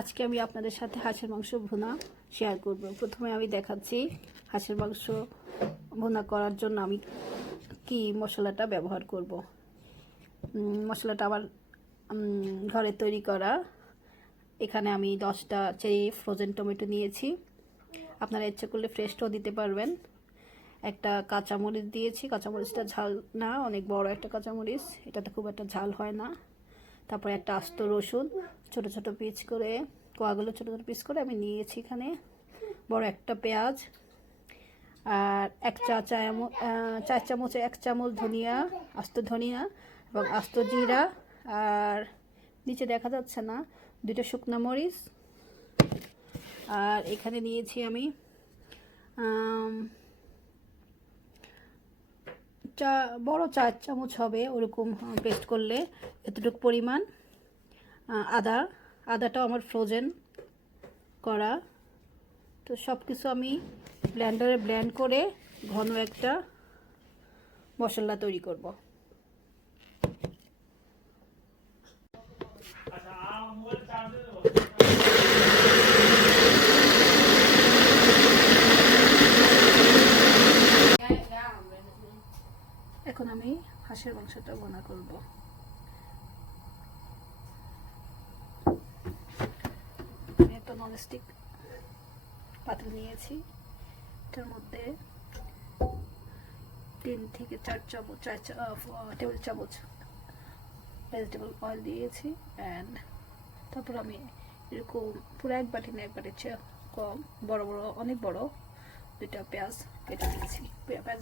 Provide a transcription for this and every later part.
আজকে আমি আপনাদের সাথে হাঁসের মাংস ভুনা শেয়ার করব। প্রথমে আমি দেখাচ্ছি হাঁসের মাংস ভুনা করার জন্য আমি কি মশলাটা ব্যবহার করব। মশলাটা আমার ঘরে তৈরি করা। এখানে আমি 10টা চেরি ফ্রোজেন টমেটো নিয়েছি, আপনারা ইচ্ছে করলে ফ্রেশটাও দিতে পারবেন। একটা কাঁচামরিচ দিয়েছি, কাঁচামরিচটা ঝাল না, অনেক বড় একটা কাঁচামরিচ, এটাতে খুব একটা ঝাল হয় না। তারপরে একটা আস্ত রসুন ছোট ছোট পিস করে, কোয়াগুলো ছোট ছোট পিস করে আমি নিয়েছি এখানে। বড় একটা পেঁয়াজ, আর চার চামচে 1 চামচ ধনিয়া, আস্ত ধনিয়া এবং আস্ত জিরা, আর নিচে দেখা যাচ্ছে না 2টা শুকনো মরিচ। আর এখানে নিয়েছি আমি বড় 4 চামচ হবে ওরকম পেস্ট করলে এতটুকু পরিমাণ আদাটাও আমার ফ্রোজেন করা। তো সব কিছু আমি ব্লেন্ডারে ব্লেন্ড করে ঘন একটা মশলা তৈরি করব। এখন আমি হাঁসের মাংসটা ভুনা করব। একটা ননস্টিক পাত্র নিয়েছি, এটার মধ্যে 3 থেকে 4 টেবিল চামচ ভেজিটেবল অয়েল দিয়েছি। অ্যান্ড তারপর আমি এরকম পুরো 1 বাটি না, 1 বাটির চেয়ে কম বড় বড়, অনেক বড় 2টা পেঁয়াজ কেটে দিয়েছি।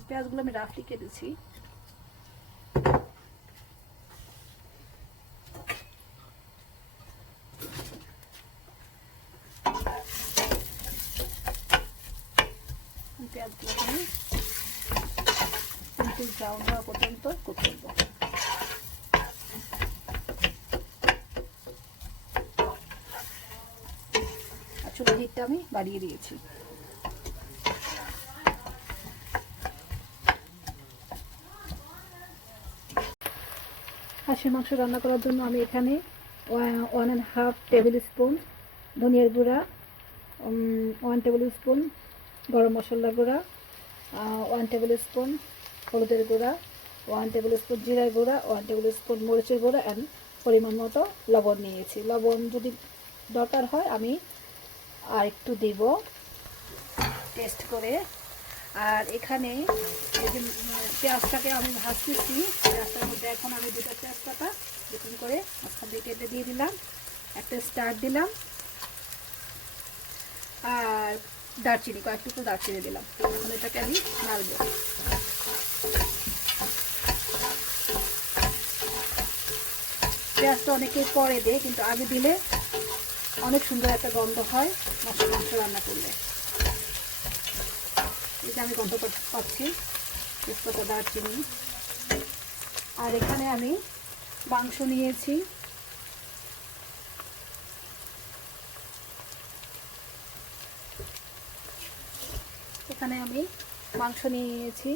পেঁয়াজগুলো আমি রাফলি কেটেছি। পেঁয়াজগুলো আমি ব্রাউন হওয়া পর্যন্ত কুক করবো। আর চুলার হিটটা আমি বাড়িয়ে দিয়েছি। হাঁসের মাংস রান্না করার জন্য আমি এখানে 1.5 টেবিল স্পুন ধনিয়ার গুঁড়া, 1 টেবিল স্পুন গরম মশলার গুঁড়া, 1 টেবিল স্পুন হলুদের গুঁড়া, 1 টেবিল স্পুন জিরার গুঁড়া, 1 টেবিল স্পুন মরিচের গুঁড়া অ্যান্ড পরিমাণ মতো লবণ নিয়েছি। লবণ যদি দরকার হয় আমি আর একটু দেব টেস্ট করে। আর এখানে এই যে পেঁয়াজটাকে আমি ভাজতেছি, পেঁয়াজটার মধ্যে এখন আমি 2টা তেজপাতা এরকম করে মাঝখান দিয়ে কেটে দিয়ে দিলাম, একটা স্টার দিলাম, আর দারচিনি, কয়েকটুকু দারচিনি দিলাম। এখন এটাকে আমি নাড়বো। পেঁয়াজটা অনেকেই পরে দেয়, কিন্তু আগে দিলে অনেক সুন্দর একটা গন্ধ হয় মাংস রান্না করলে। এই যে আমি গন্ধ পাচ্ছি তেজপাতা, দারচিনি। আর এখানে আমি মাংস নিয়েছি, এখানে আমি মাংস নিয়েছি।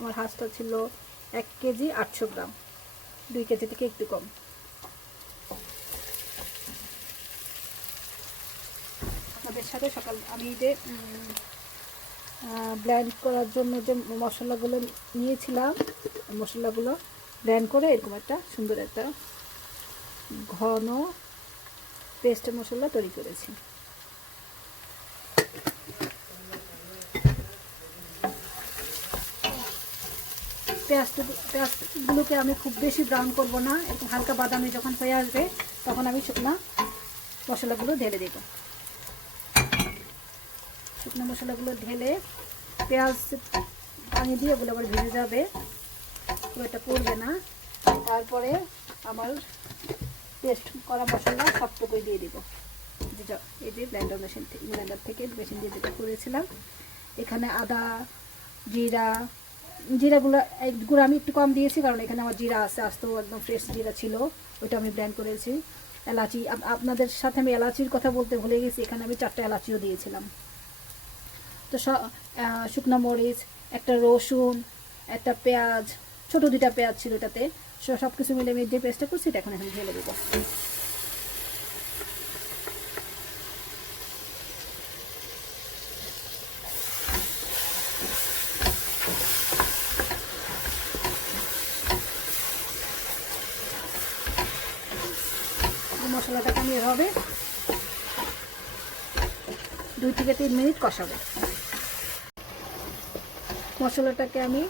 আমার হাঁসটা ছিল 1 কেজি 800 গ্রাম, 2 কেজি থেকে একটু কম। আপনাদের সাথে সকাল আমি যে ব্লেন্ড করার জন্য যে মশলাগুলো নিয়েছিলাম, মশলাগুলো ব্লেন্ড করে এরকম একটা সুন্দর একটা ঘন পেস্ট মশলা তৈরি করেছি। পেঁয়াজগুলোকে আমি খুব বেশি ব্রাউন করব না, একটু হালকা বাদামি যখন হয়ে আসবে তখন আমি শুকনো মশলাগুলো ঢেলে দেব। শুকনো মশলাগুলো ঢেলে পেঁয়াজ পানি দিয়ে ওগুলো আবার ভেজে যাবে, খুব একটা পড়বে না। তারপরে আমার পেস্ট করা মশলা সবটুকুই দিয়ে দিব। এই যে ব্লেন্ডার থেকে মেশিন দিয়ে যেটা করেছিলাম, এখানে আদা, জিরাগুলো আমি একটু কম দিয়েছি, কারণ এখানে আমার জিরা আছে, আস্ত একদম ফ্রেশ জিরা ছিল, ওইটা আমি ব্লেন্ড করেছি। এলাচি, আপনাদের সাথে আমি এলাচির কথা বলতে ভুলে গেছি, এখানে আমি 4টা এলাচিও দিয়েছিলাম। তো শুকনো মরিচ, একটা রসুন, একটা পেঁয়াজ, ছোট 2টা পেঁয়াজ ছিল এটাতে, সব কিছু মিলে আমি যে পেস্টটা করছি এটা এখন ঢেলে দেবো। মশলাটাকে আমি এভাবে 2 থেকে 3 মিনিট কষাবো। মশলাটাকে আমি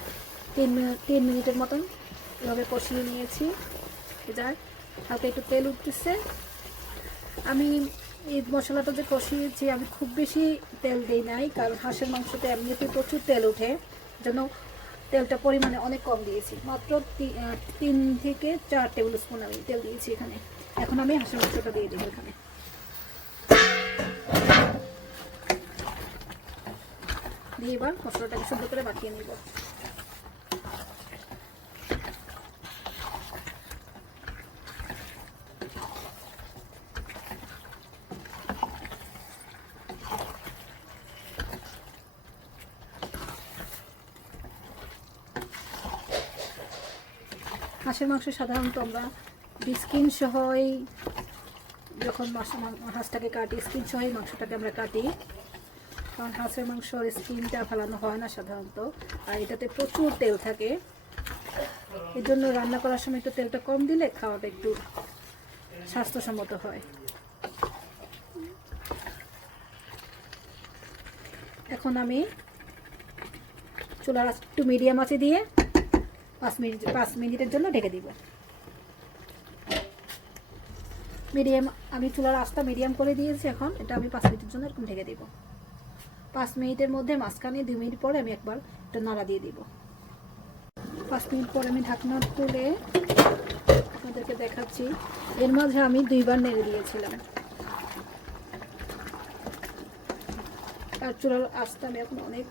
3 মিনিটের মতন এভাবে কষিয়ে নিয়েছি। যার হালকা একটু তেল উঠতেছে। আমি এই মশলাটা যে কষিয়েছি আমি খুব বেশি তেল দিই নাই, কারণ হাঁসের মাংসতে এমনিতে প্রচুর তেল ওঠে, জন্য তেলটা পরিমাণে অনেক কম দিয়েছি। মাত্র 3 থেকে 4 টেবিল স্পুন আমি তেল দিয়েছি এখানে। এখন আমি হাঁসের মাংসটা দিয়ে দেবো এখানে। দিয়ে এবার মশলাটাকে সুন্দর করে মাখিয়ে নেব। হাঁসের মাংস সাধারণত আমরা স্কিন সহই যখন হাঁসটাকে কাটি, স্কিন সহই মাংসটাকে আমরা কাটি, কারণ হাঁসের মাংসর স্কিনটা ফেলানো হয় না সাধারণত, আর এটাতে প্রচুর তেল থাকে। এর জন্য রান্না করার সময় একটু তেলটা কম দিলে খাওয়াটা একটু স্বাস্থ্যসম্মত হয়। এখন আমি চুলার একটু মিডিয়াম আঁচে দিয়ে 5 মিনিটের জন্য ঢেকে দিব। আমি চুলার আঁচটা মিডিয়াম করে দিয়েছি। এখন এটা আমি 5 মিনিটের জন্য এরকম ঢেকে দিব। 5 মিনিটের মধ্যে মাঝখানে 2 মিনিট পরে আমি একবার একটু নাড়া দিয়ে দিব। 5 মিনিট পরে আমি ঢাকনা তুলে আপনাদেরকে দেখাচ্ছি। এর মাঝে আমি 2বার নেড়ে দিয়েছিলাম। আর চুলার আঁচটা আমি এখন অনেক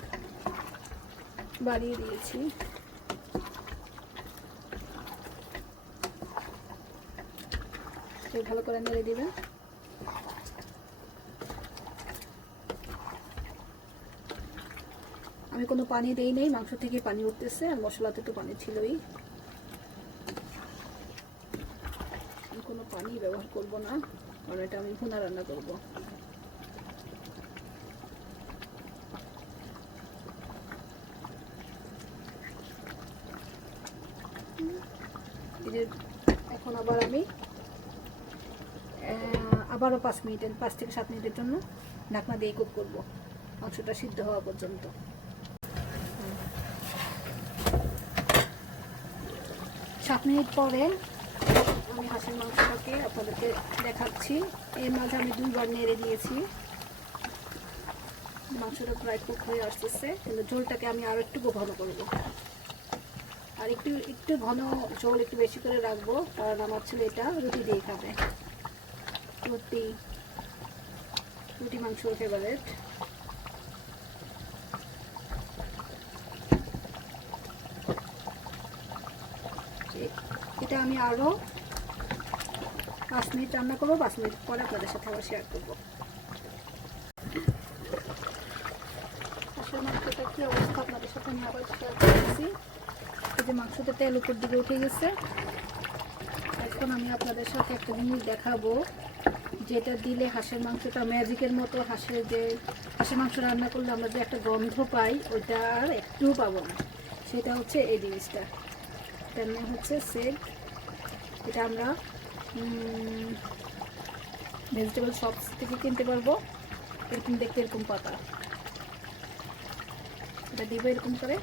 বাড়িয়ে দিয়েছি। ভালো করে নেড়ে দিবেন। আমি কোনো পানি দেই নাই, মাংস থেকে পানি উঠতেছে, আর মশলাতে তো পানি ছিলই। আমি কোনো পানি ব্যবহার করব না, কারণ এটা আমি ভুনা রান্না করব। এখন আবার আমি আবারও 5 থেকে 7 মিনিটের জন্য ঢাকনা দিয়ে কুক করব, মাংসটা সিদ্ধ হওয়া পর্যন্ত। 7 মিনিট পরে আমি হাঁসের মাংসটাকে আপনাদেরকে দেখাচ্ছি। এর মাঝে আমি 2বার নেড়ে দিয়েছি। মাংসটা প্রায় কুক হয়ে আসতেছে, কিন্তু ঝোলটাকে আমি আরও একটু ঘন করব। আর একটু ঘন ঝোল একটু বেশি করে রাখবো, কারণ আমার ছেলে এটা রুটি দিয়ে খাবে। রুটি মাংসর ফেভারিট। এটা আমি আরো 5 মিনিট রান্না করবো। 5 মিনিট পরে আপনাদের সাথে আবার শেয়ার করবো হাঁসের মাংসটা কি অবস্থা আপনাদের সাথে আমি আবার শেয়ার করতেছি। এই যে মাংসটা তেল উপর দিকে উঠে গেছে। এখন আমি আপনাদের সাথে একটা জিনিস দেখাবো, যেটা দিলে হাঁসের মাংসটা ম্যাজিকের মতো। হাঁসের মাংস রান্না করলে আমরা যে একটা গন্ধ পাই, ওইটা আর একটুও পাবো না। সেটা হচ্ছে এই জিনিসটা, এটার নাম হচ্ছে সেগ। এটা আমরা ভেজিটেবল শপ থেকে কিনতে পারবো। এরকম দেখতে এরকম পাতা, এটা দিব এরকম করে।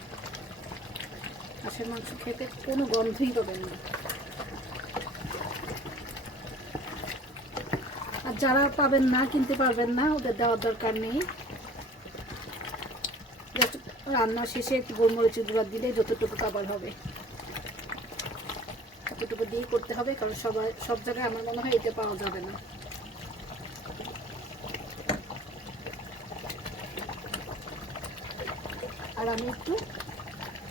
হাঁসের মাংস খেতে কোনো গন্ধই পাবেন না। আর যারা পাবেন না, কিনতে পারবেন না, ওদের দেওয়ার দরকার নেই। জাস্ট রান্না শেষে একটু গোলমরিচের গুঁড়া দিলে যতটুকু খাবার হবে ততটুকু দিয়ে করতে হবে, কারণ সব জায়গায় আমার মনে হয় এটা পাওয়া যাবে না। আর আমি একটু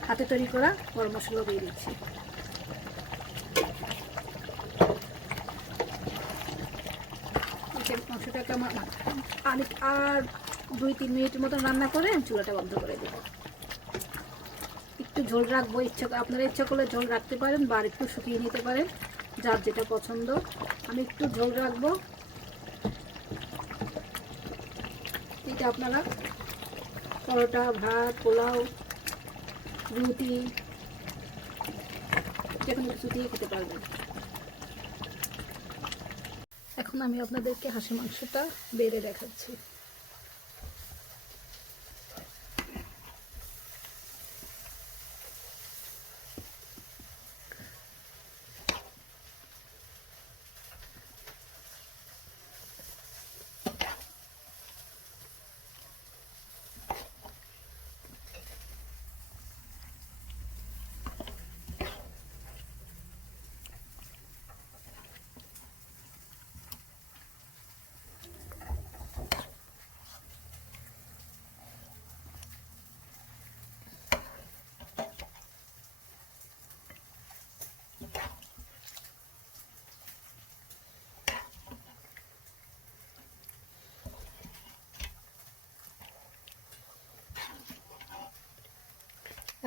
হাতে তৈরি করা গরম মশলা দিয়ে দিচ্ছি। মাংসটাকে আমার আর 2-3 মিনিটের মতন রান্না করে চুলাটা বন্ধ করে দেব। একটু ঝোল রাখবো, আপনারা ইচ্ছা করলে ঝোল রাখতে পারেন বা একটু শুকিয়ে নিতে পারেন, যার যেটা পছন্দ। আমি একটু ঝোল রাখবো। এটা আপনারা পরোটা, ভাত, পোলাও, রুটি যে কোনো কিছু দিয়ে খেতে পারবেন। এখন এখন আমি আপনাদেরকে হাঁসের মাংসটা বেড়ে দেখাচ্ছি।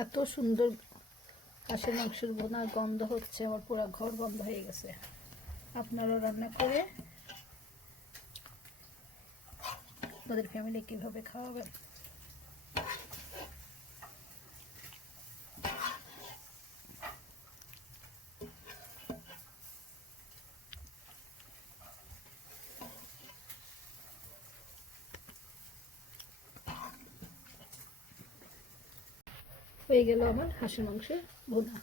এত সুন্দর হাঁসের মাংসের ভুনার গন্ধ হচ্ছে, আমার পুরো ঘর বন্ধ হয়ে গেছে। আপনারাও রান্না করে আপনাদের ফ্যামিলি কিভাবে খাওয়াবেন। হয়ে গেল আমার হাঁসের মাংসের ভুনা।